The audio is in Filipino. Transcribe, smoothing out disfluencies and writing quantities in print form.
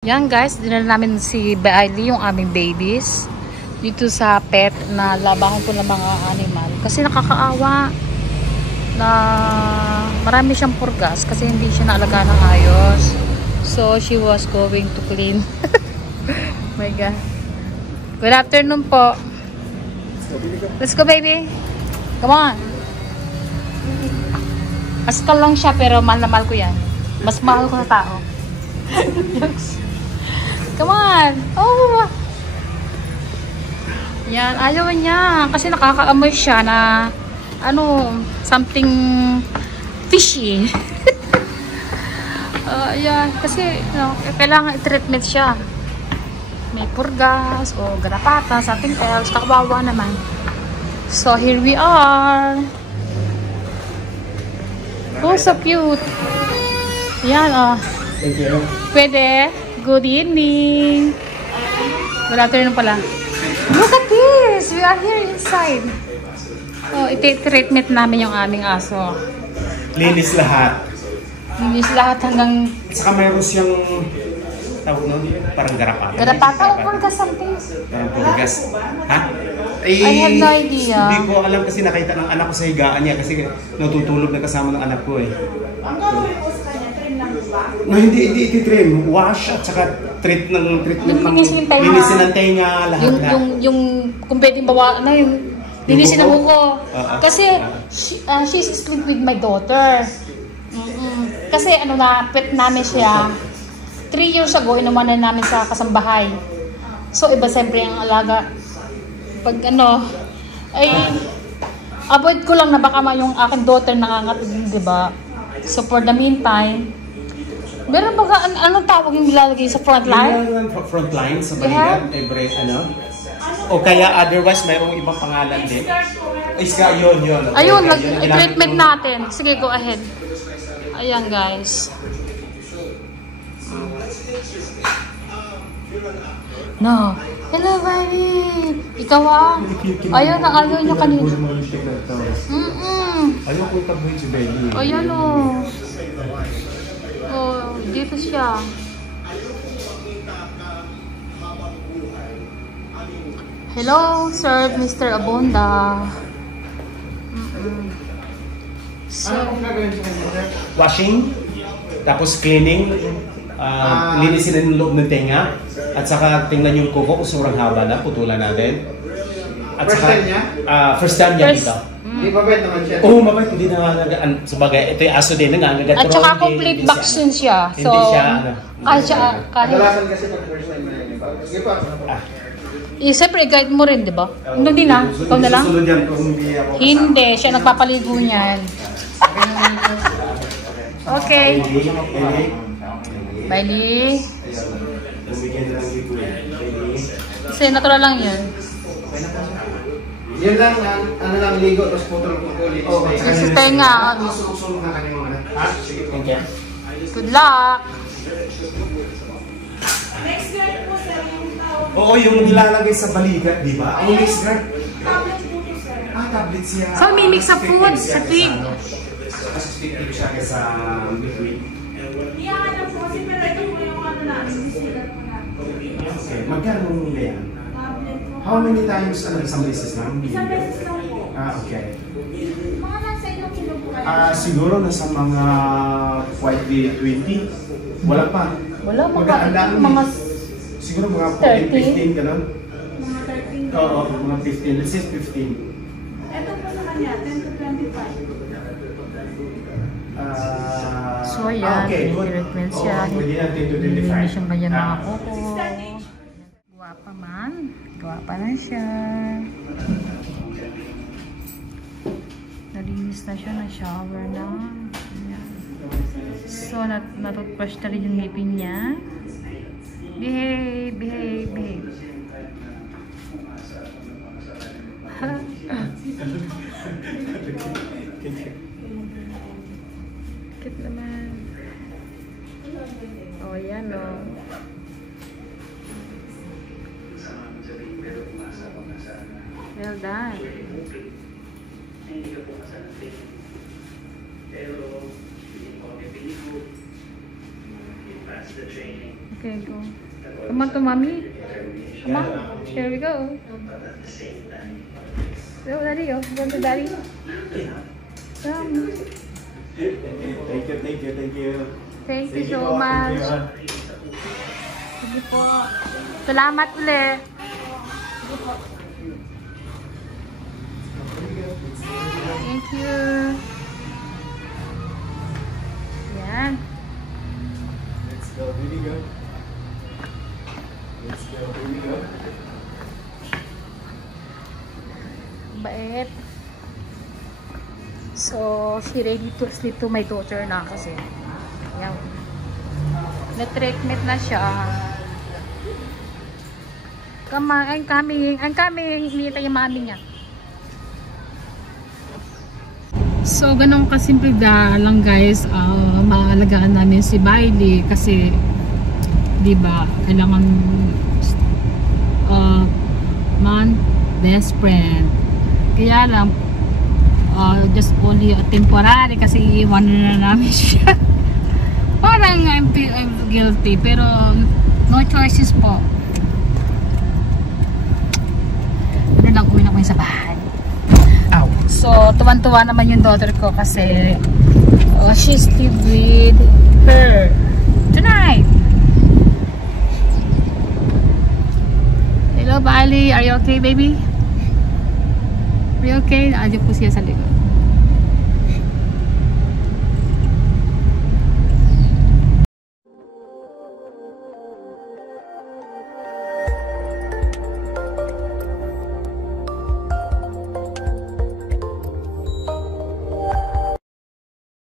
Yan guys, dinala namin si Bailey, yung aming babies, dito sa pet na labangan po ng mga animal. Kasi nakakaawa na marami siyang purgas kasi hindi siya naalaga ng ayos. So, she was going to clean. Oh my God. Good afternoon po. Let's go, baby. Come on. Askal lang siya pero mahal na mahal ko yan. Mas mahal ko sa tao. Come on. Oh. Yan, ayaw niya. Kasi nakakaamoy siya na something fishy. Yan, kasi kailangan i-treatment siya. May purgas o garapata, something else. Kakawawa naman. So, here we are. Oh, so cute. Yan, oh. Thank you. Pwede. Good evening. Good afternoon pala. Look at this. We are here inside. Oh, iti-treatment namin yung aming aso. Linis lahat. Linis lahat hanggang... Saka mayroon siyang tawag nun, parang garapata. Garapata o purgas something? Parang purgas. Ha? I have no idea. Hindi ko alam kasi nakita ng anak ko sa higaan niya kasi natutulog na kasama ng anak ko eh. Ang gagawin mo sa kanya, trim lang ba? No, hindi iti-trim. Wash at saka treatment ng linisin ng tenga, lahat na. Yung kung pwedeng bawa, yung linisin ng buko. Kasi she's asleep with my daughter. Kasi pet namin siya. 3 years ago, inumanan namin sa kasambahay. So, iba siyempre ang alaga. Pag ay avoid ko lang na baka yung aking daughter nangangatig, di ba? So, for the meantime, meron ba anong tawag yung nilalagay sa front line? Front line sa balikat, every o kaya otherwise mayroong ibang pangalan din. Iska, yun. Ayun, treatment natin. Sige, go ahead. Ayan, guys. No. Hello, baby. Ikaw ayaw niya kanina. Ayaw ko itabuhin si baby. Ayan o. Oh, dito siya. Hello, sir, Mr. Abonda. So, washing, tapos cleaning, linisin ang loob ng tenga, at saka tingnan yung kuko kung sobrang haba na, putulan natin. At First time niya? First time niya dito. Hindi mabait naman siya. Oo, mabait, hindi nangangagaan. Sabagay, ito yung aso din, nangangagat. at saka complete vaccine siya. So, hindi siya, kahit Kadalasan kasi pag first time na yun. Sige pa. siyempre, i-guide mo rin, di ba? Hindi na. Ikaw na lang? Susunod yan kung hindi ako. Hindi. Siya nagpapaligo niyan. Okay. Bailey. Kasi natural lang yun. Yun lang, ligo, tapos putol linis. Kasi tenga. Susunod na kanyang mga anak. Ha? Sige po. Okay. Good luck. Next guard po, sir, yung tao. Oo, yung nilalagay sa balikat, di ba? Ang next guard. Tablet po to, sir. Tablet siya. So, may mix of food sa feed. Mas stick siya kaysa liquid. Iyakan lang po kasi, pero ito po yung namin. Silat po namin. Okay, magkano nila yan? Tablet po. How many times, isang beses lang? Isang beses lang po. Okay. Mga nasa ilang kilo po kayo? Siguro nasa mga quietly 20. Wala pa. Wala, mga siguro mga 14, 15, gano'n? Mga 13. Oo, mga 15. Let's say 15. Ito po sa kanya, 10 to 25. So, ayan. Treatment siya. Pwede natin to Hindi 25. siyang ganyan mga kuko. Guwapa man. Guwapa na siya. Nalinis na siya. Na-shower na. Ayan. So, natutbrush na rin yung ngipin niya. Behave, behave, behave. Cute naman. Oh, yan o. Well done. Pero, hindi ko piligo. You pass the training. Okay, go. Come on to mommy. Come on. Here we go. Go, daddy. Go to daddy. Come. Thank you. Thank you so much. Sige po. Salamat ulit. Sige po. Thank you. Yan. Let's go, really good. Bait. So, she ready to sleep to my daughter na kasi. Yan. Na-treatment na siya. Come on, I'm coming. Hinihintay yung mami niya. So, ganun kasimple lang guys, maalagaan namin si Bailey kasi, di ba, kailangan best friend. Kaya lang, just only temporary kasi iiwanan na namin siya. Parang I'm guilty, pero no choices po. Ano lang, uwi na ko sa bahay. Ow. So, tuwan-tuwa naman yung daughter ko kasi she sleep with her tonight. Hello, Bali. Are you okay, baby? Are you okay? Adiyo po siya sa likod.